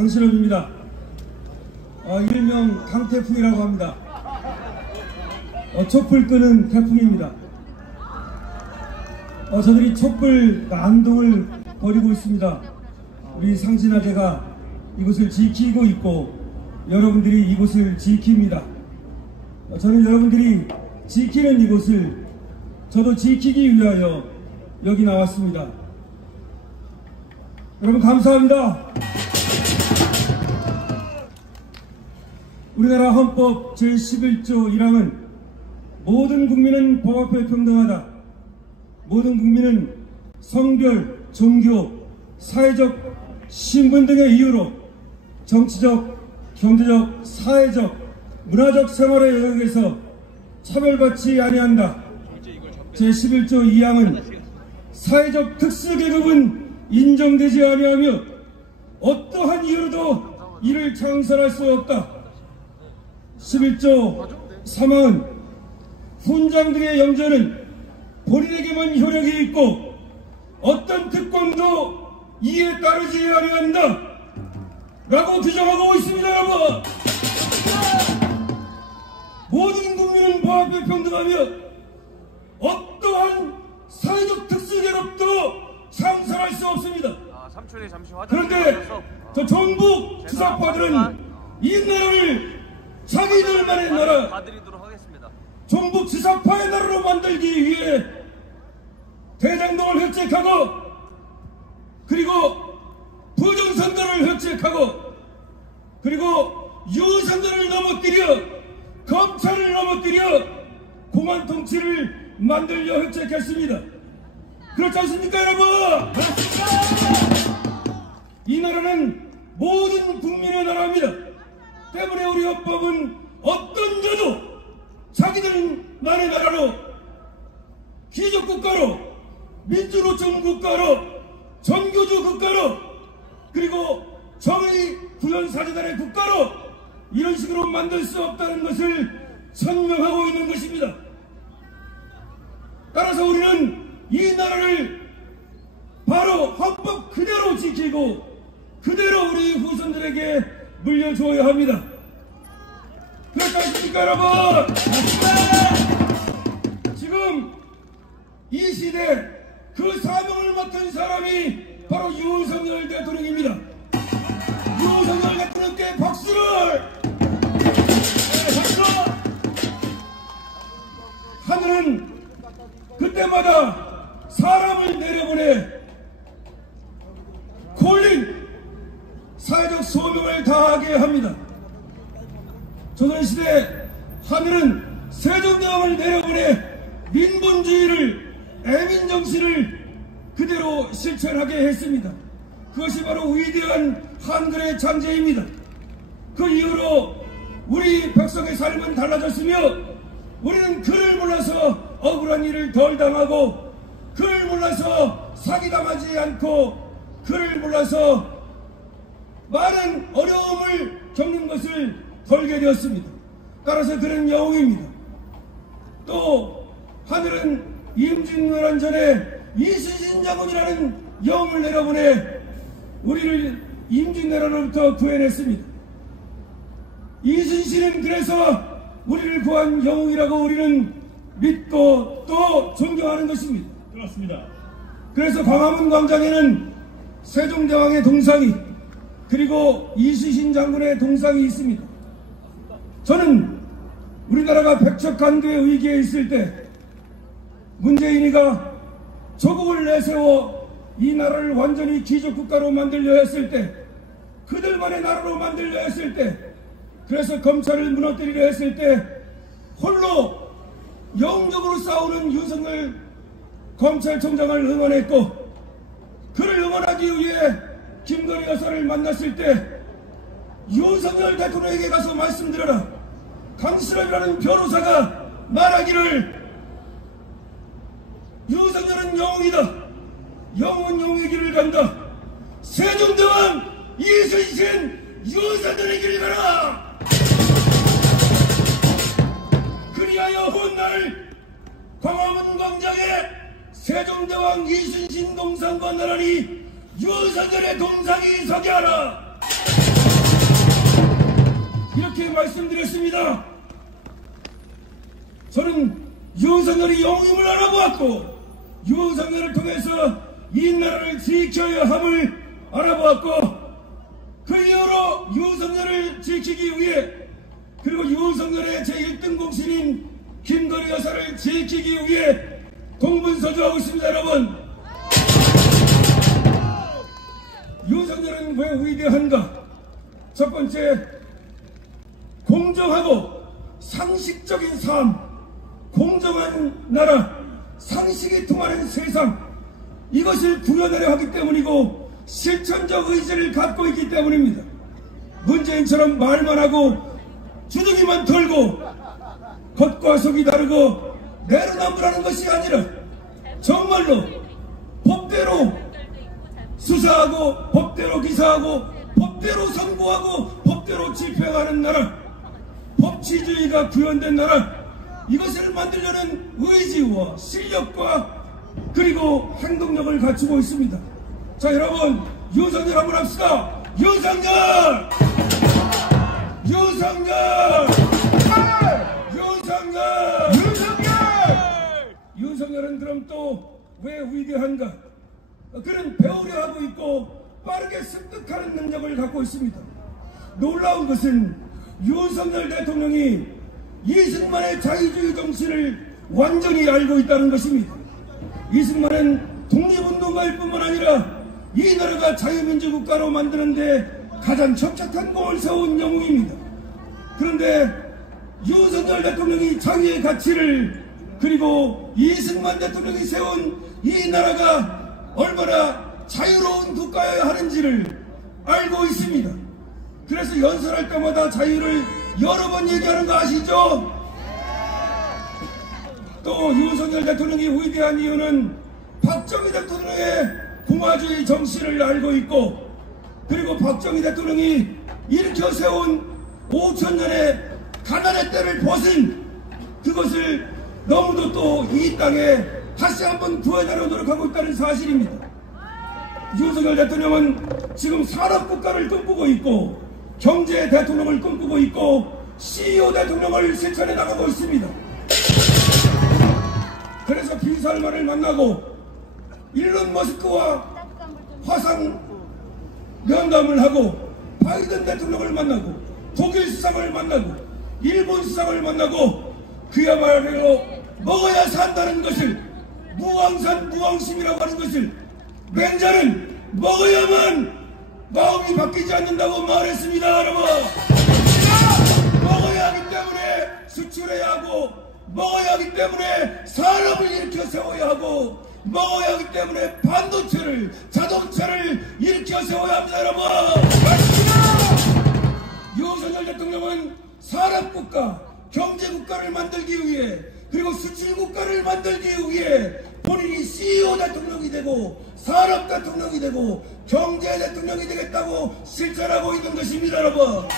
강신업입니다. 일명 강태풍이라고 합니다. 촛불 끄는 태풍입니다. 저들이 촛불 난동을 벌이고 있습니다. 우리 상진아재가 이곳을 지키고 있고 여러분들이 이곳을 지킵니다. 저는 여러분들이 지키는 이곳을 저도 지키기 위하여 여기 나왔습니다. 여러분 감사합니다. 우리나라 헌법 제11조 1항은 모든 국민은 법 앞에 평등하다. 모든 국민은 성별, 종교, 사회적 신분 등의 이유로 정치적, 경제적, 사회적, 문화적 생활의 영역에서 차별받지 아니한다. 제11조 2항은 사회적 특수계급은 인정되지 아니하며 어떠한 이유로도 이를 창설할 수 없다. 11조 3항은 훈장 등의 영전은 본인에게만 효력이 있고 어떤 특권도 이에 따르지 아니한다 라고 규정하고 있습니다. 여러분, 모든 국민은 법 앞에 평등하며 어떠한 사회적 특수계급도 창설할 수 없습니다. 그런데 저 종북 주사파들은 이 나라를 자기들만의 나라, 종북 지사파의 나라로 만들기 위해 대장동을 획책하고 그리고 부정선거를 획책하고 그리고 유선거를 넘어뜨려 검찰을 넘어뜨려 공안 통치를 만들려 획책했습니다. 그렇지 않습니까 여러분? 이 나라는 모든 국민의 나라입니다. 때문에 우리 헌법은 어떤 자도 자기들만의 나라로, 귀족국가로, 민주노총 국가로, 전교조 국가로, 그리고 정의 구현사재단의 국가로 이런 식으로 만들 수 없다는 것을 선명하고 있는 것입니다. 따라서 우리는 이 나라를 바로 헌법 그대로 지키고 그대로 우리 후손들에게 물려줘야 합니다. 그렇지 않습니까 여러분? 지금 이 시대 그 사명을 맡은 사람이 바로 윤석열 대통령입니다. 윤석열 대통령께 박수를! 박수! 하늘은 그때마다 사람을 내려보내 콜린 사회적 소명을 다하게 합니다. 조선시대 하늘은 세종대왕을 내려보내 민본주의를, 애민정신을 그대로 실천하게 했습니다. 그것이 바로 위대한 한글의 창제입니다. 그 이후로 우리 백성의 삶은 달라졌으며 우리는 글을 몰라서 억울한 일을 덜 당하고 글을 몰라서 사기당하지 않고 글을 몰라서 많은 어려움을 겪는 것을 덜게 되었습니다. 따라서 그는 영웅입니다. 또 하늘은 임진왜란 전에 이순신 장군이라는 영웅을 내려보내 우리를 임진왜란으로부터 구해냈습니다. 이순신은 그래서 우리를 구한 영웅이라고 우리는 믿고 또 존경하는 것입니다. 그렇습니다. 그래서 광화문 광장에는 세종대왕의 동상이 그리고 이순신 장군의 동상이 있습니다. 저는 우리나라가 백척간두의 위기에 있을 때 문재인이가 조국을 내세워 이 나라를 완전히 귀족국가로 만들려 했을 때, 그들만의 나라로 만들려 했을 때, 그래서 검찰을 무너뜨리려 했을 때 홀로 영웅적으로 싸우는 윤석열 검찰총장을 응원했고, 그를 응원하기 위해 김건희 여사를 만났을 때 윤석열 대통령에게 가서 말씀드려라. 강신업이라는 변호사가 말하기를 윤석열은 영웅이다. 영웅은 영웅의 길을 간다. 세종대왕 이순신 윤석열의 길을 가라. 그리하여 훗날 광화문 광장에 세종대왕 이순신 동상과 나란히 윤석열의 동상이 서게 하라. 이렇게 말씀드렸습니다. 저는 윤석열이 영웅임을 알아보았고 윤석열을 통해서 이 나라를 지켜야 함을 알아보았고 그 이후로 윤석열을 지키기 위해 그리고 윤석열의 제1등 공신인 김건희 여사를 지키기 위해 공분서주하고 있습니다. 여러분, 윤석열은 왜 위대한가? 첫 번째, 공정하고 상식적인 삶, 공정한 나라, 상식이 통하는 세상, 이것을 구현하려 하기 때문이고 실천적 의지를 갖고 있기 때문입니다. 문재인처럼 말만 하고 주둥이만 털고 겉과 속이 다르고 내로남불하는 것이 아니라 정말로 법대로 수사하고 법대로 기사하고 법대로 선고하고 법대로 집행하는 나라, 법치주의가 구현된 나라, 이것을 만들려는 의지와 실력과 그리고 행동력을 갖추고 있습니다. 자, 여러분, 윤석열 한번 합시다. 윤석열! 윤석열! 윤석열! 윤석열! 윤석열은 그럼 또 왜 위대한가? 그는 배우려 하고 있고 빠르게 습득하는 능력을 갖고 있습니다. 놀라운 것은 윤석열 대통령이 이승만의 자유주의 정신을 완전히 알고 있다는 것입니다. 이승만은 독립운동가일 뿐만 아니라 이 나라가 자유민주국가로 만드는데 가장 척척한 공을 세운 영웅입니다. 그런데 윤석열 대통령이 자유의 가치를 그리고 이승만 대통령이 세운 이 나라가 얼마나 자유로운 국가여야 하는지를 알고 있습니다. 그래서 연설할 때마다 자유를 여러 번 얘기하는 거 아시죠? 또 윤석열 대통령이 위대한 이유는 박정희 대통령의 공화주의 정신을 알고 있고 그리고 박정희 대통령이 일으켜 세운 5천년의 가난의 때를 벗은 그것을 너무도 또 이 땅에 다시 한번 구해내려 노력하고 있다는 사실입니다. 윤석열 대통령은 지금 산업국가를 꿈꾸고 있고 경제 대통령을 꿈꾸고 있고 CEO 대통령을 실천해 나가고 있습니다. 그래서 빈살만을 만나고 일론 머스크와 화상 면담을 하고 바이든 대통령을 만나고 독일 수상을 만나고 일본 수상을 만나고 그야말로 먹어야 산다는 것을 무왕산 무왕심이라고 하는 것을 맹자는 먹어야만 마음이 바뀌지 않는다고 말했습니다. 여러분, 먹어야 하기 때문에 수출해야 하고 먹어야 하기 때문에 산업을 일으켜 세워야 하고 먹어야 하기 때문에 반도체를 자동차를 일으켜 세워야 합니다. 여러분, 윤석열 대통령은 산업국가 경제국가를 만들기 위해 그리고 수출국가를 만들기 위해 본인이 CEO 대통령이 되고 산업 대통령이 되고 경제 대통령이 되겠다고 실천하고 있는 것입니다. 여러분,